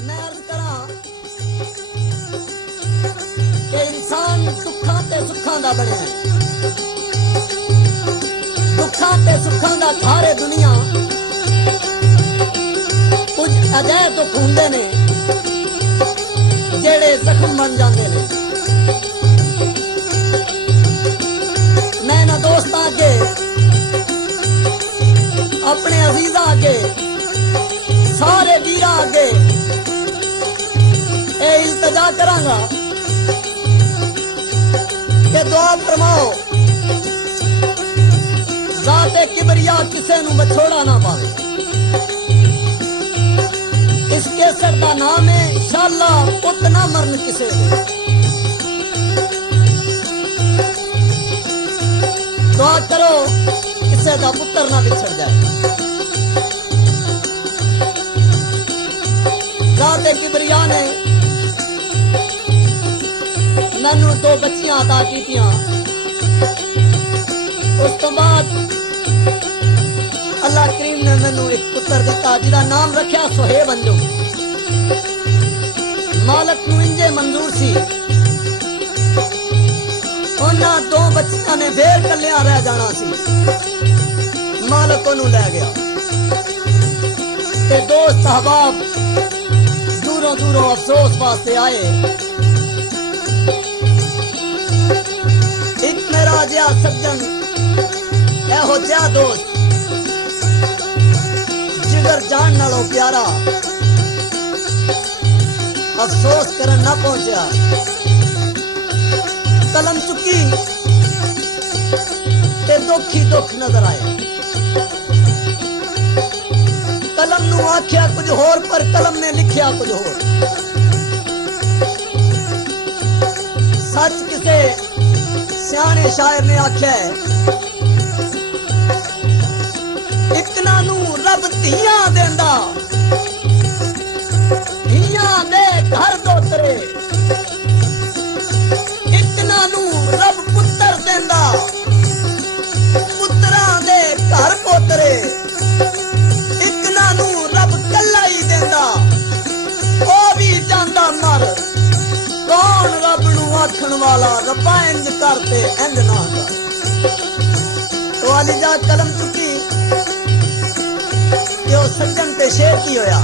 मैं अर्ज करा कि इंसान दुखा ते सुखा दा बनया है। दुखा ते सुखा दा सारे दुनिया कुछ अजय दुख हुंदे ने जेड़े जख्म बन जाते ने। मैं ना दोस्त आगे अपने अजीजा आगे सारे वीर आगे ए इल्तजा करांगा कि दुआ फरमाओ ज़ाते किबरिया किसे नू बछोड़ा ना पावे। इस केसर दा नाम है इंशाअल्लाह उतना मरण किसे दे। दुआ करो किसे दा पुत्र ना बिछड़ जाए। ज़ाते किबरिया ने मैनू 2 बच्चियां अता कीतियां। उस तो बाद अल्लाह करीम ने मैनू एक पुत्र दिता जिहदा नाम रखा सुहेब अंजुम। मालक नू इंजे मंजूर सी उन्हां 2 बच्चियां ने फिर कलिया रह जाना सी। मालक ओनू लै गया ते दोस्त अहबाब दूरों दूरों अफसोस वास्ते आए। एक मेरा जिहा सज्जन एहो जिहा दोस्त जिगर जान नालों प्यारा अफसोस करन ना पहुंचा। कलम चुकी ते दुख ही दुख नजर आया। कलम नू आख्या कुछ होर पर कलम ने लिखिया कुछ होर। सच किसे सियाने शायर ने आख्या है इकना नू रब धियां देंदा धियां दे घर दोतरे। इकना नू रब पुत्र देंदा पुत्रां दे घर पोतरे। इकना नू रब कल्ला ही देंदा ओ भी जांदा मर। कौन रब नू आखण वाला रब्बा इंज करते इंज ना कर। तो वाली जा कलम चुकी यो सज्जन ते शेर की होया।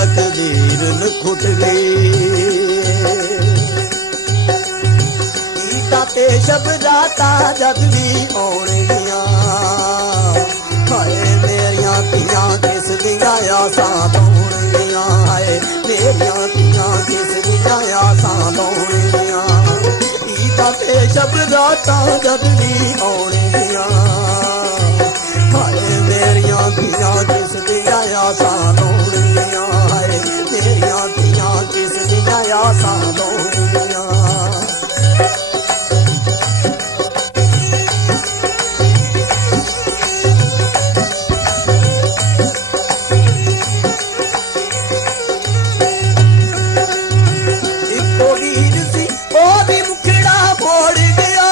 तकदीर खुट गई ते शब राता जद भी आउणगियां। हाय मेरिया तियां किस दियां आसां दौड़गियां। हाय मेरिया तियां किस दियां आसां दौड़गियां। ते शब राता जद भी आउणगियां। हाय मेरिया तियां किस दियां आसां दौड़गियां। मेरिया तियां किस दियां आसां दौड़गियां। इको वीर सी ओ भी मुखड़ा मोड़ गया।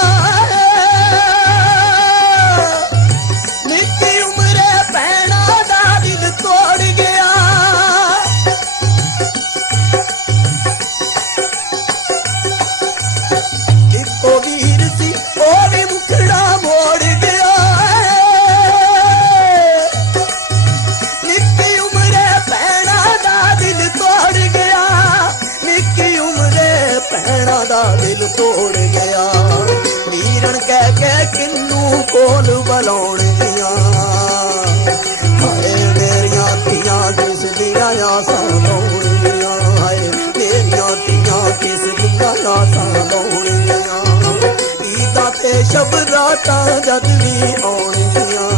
नाल बुलाउणगियां हाय मेरियां धीआं किस दियां आसां लाउणगियां हाय मेरियां धीआं किस दियां आसां लाउणगियां ईदां ते शबरातां जद भी आउणगियां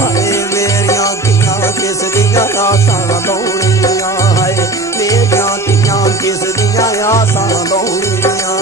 हाय मेरियां धीआं किस दियां आसां लाउणगियां हाय मेरियां धीआं किस दियां आसां लाउणगियां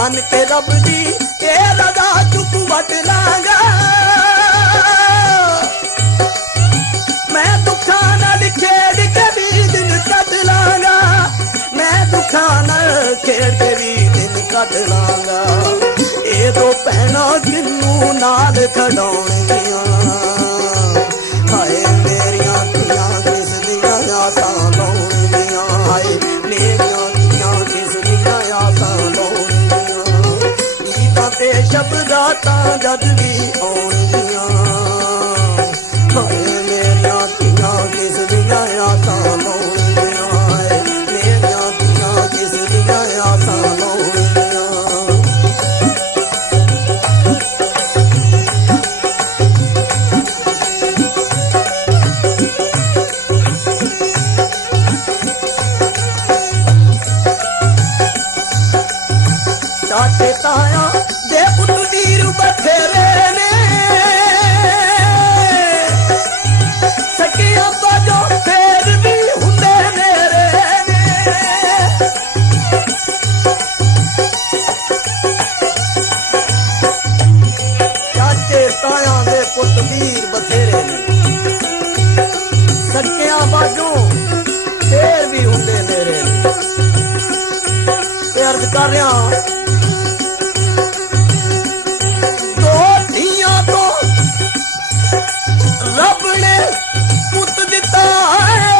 मन के रब दी ये रजा चुप वट लांगा मैं दुखा नाल खेड़ के भी दिन कट लांगा मैं दुखा नाल खेड़ के भी दिन कट लांगा ये दो भैना किन्नू नाल खड़ाउणगियां हाय मेरियां धीआं किस दियां आसां लाउणगियां हाय मेरियां धीआं किस दियां आसां लाउणगियां ते शबरातां जद भी आउणगियां हाय मेरियां धीआं किस दियां आसां लाउणगियां हाय मेरियां धीआं किस दियां आसां लाउणगियां चाचे ताया दे पुत वीर बथेरे ने सकिया बाजो फेर भी हुंदे मेरे ने चाचे ताया दे पुत वीर बथेरे ने सकिया बाजो फेर भी हुंदे मेरे ते अर्ज कर रहा रब ने पुत दिता है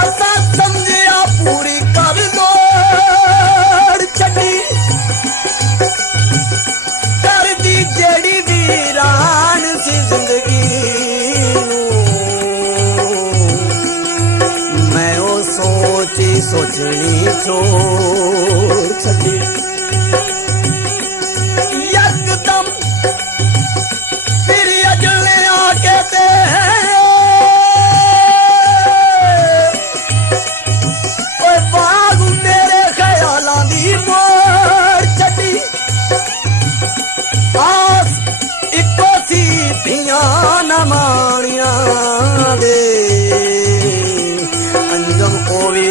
असा समझिया पूरी कर दौड़ छड़ी कर दी जेड़ी वीरान सी जिंदगी मैं ओ सोची सोचनी छोड़ छड़ी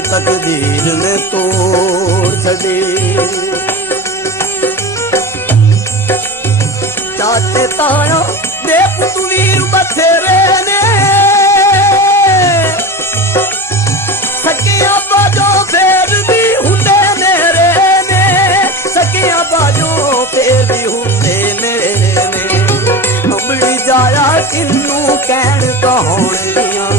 तकदीर ने तोड़ छड़ी चाचे ताया दे पुत वीर बथेरे ने सकिया बाजो फेर भी हुंदे मेरे ने सकिया बाजो फेर भी हुंदे मेरे ने अमड़ी जाया किन्नू कहण कहाउणगियां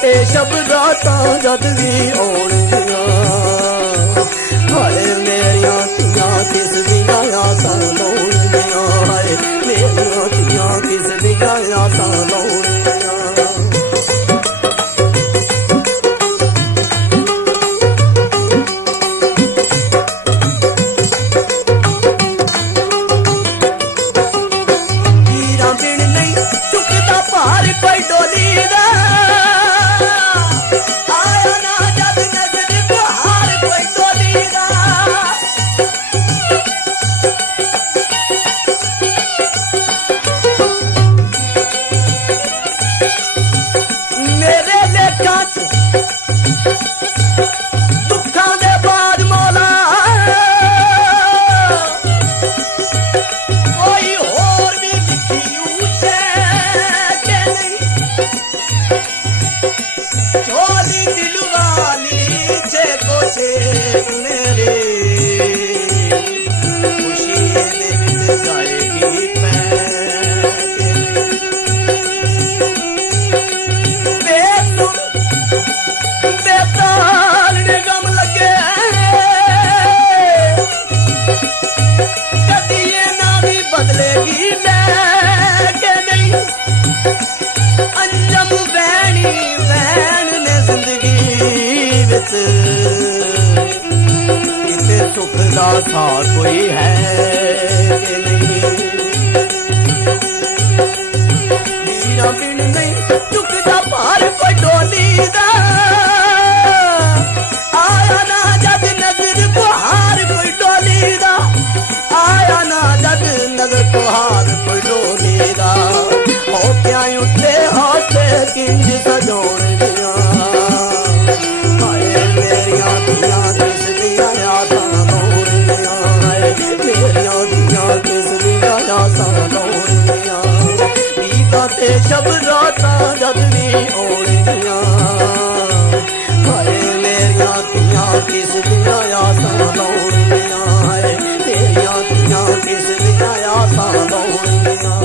ते शबरातां जद भी आउणगियां हाय मेरियां धीआं किस दियां आसां लाउणगियां हाय मेरियां धीआं किस दियां आसां लाउणगियां कोई डोली दा आया ना जद नजर बच्चे मेरे खुशी दे विच जाएगी बेताल ने गम लगे कदी ये ना भी बदलेगी के नहीं अंजम वैनी वैन ने जिंदगी विच इते सुख दा था कोई है कि नहीं वीरा बिन नहीं चुकदा भार कोई डोली दा आया ना जद नजर बुहार कोई डोली दा आया ना जद नजर बुहार कोई डोली दा हो क्या उत्ते हाथ किंज सजोण दिया हाय मेरिया दिया किस दिया यादां दौड़िया हाय मेरिया दिया किस दिया यादां दौड़िया नींदां ते शबरातां जद भी आउणिया हाय मेरिया दिया किस दिया यादां दौड़िया हाय मेरिया दिया किस दिया यादां दौड़िया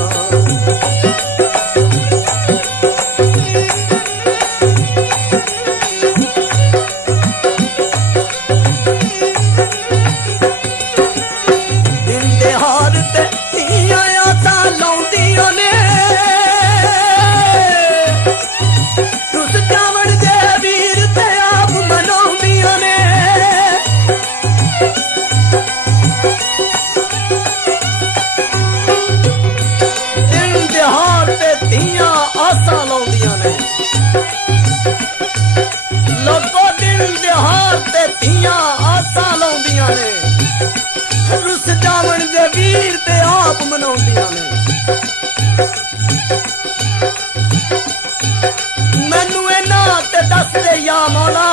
मैनू इना ते दस दे या मौला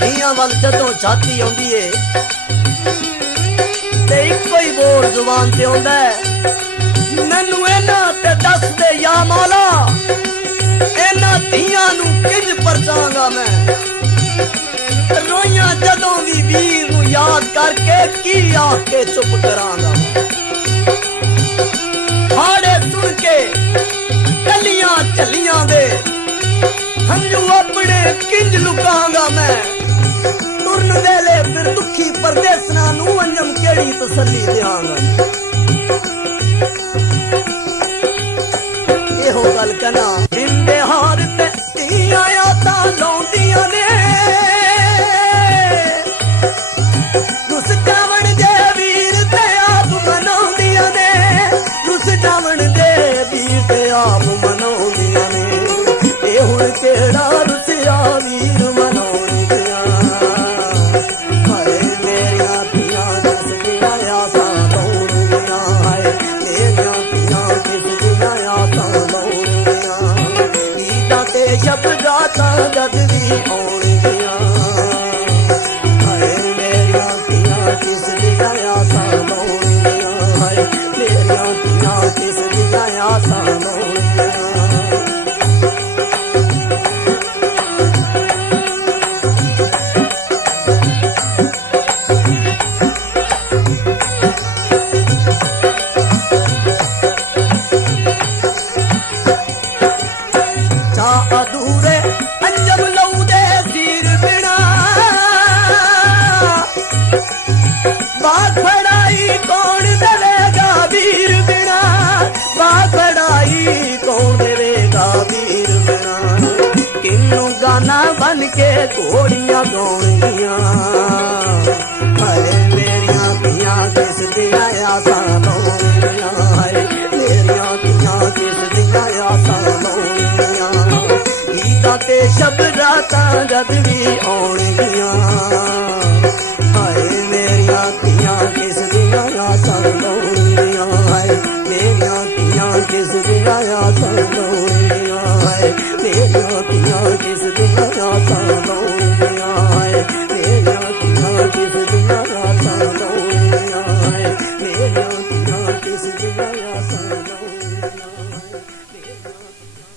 धीआं वल जदों छाती आउंदी है ते इक्को ही बोल जुबान ते आउंदा है मैनू इना ते दस दे या मौला इना धीआं नू किंज परचांगा मैं रोइयां जदों भी वीर नू याद करके की आख के चुप करांगा हाड़े सुन के कलियां चलियां दे हंजू अपने किंज लुकांगा मैं तुरन वेले फिर दुखी परदेसना नू अंजम केड़ी तसल्ली देंगा एहो गल कना दिन दे हार ते धीआं यादां लौंदियां ने आप मनौदियां ने ए हुण केड़ा रुसिया वीर मनौदियां हाय मेरिया धीआं किस दिया यादां दौड़ियां हाय मेरिया धीआं किस दिया यादां दौड़ियां ईदां ते शबरातां जद भी आउणियां हाय मेरिया धीआं किस दिया यादां दौड़ियां हाय मेरिया धीआं किस दिया यादां अधूरे अंजम लऊ दे तीर बिना बाखड़ाई कौन देवेगा वीर बिना बाखड़ाई कौन देवेगा वीर बिना किन्नू गाना बन के घोड़ियां गाउणियां हाय मेरिया धीआं किस दिया यादां दौड़ियां हाय मेरिया धीआं किस दिया यादां दौड़ियां ते शबरातां जद भी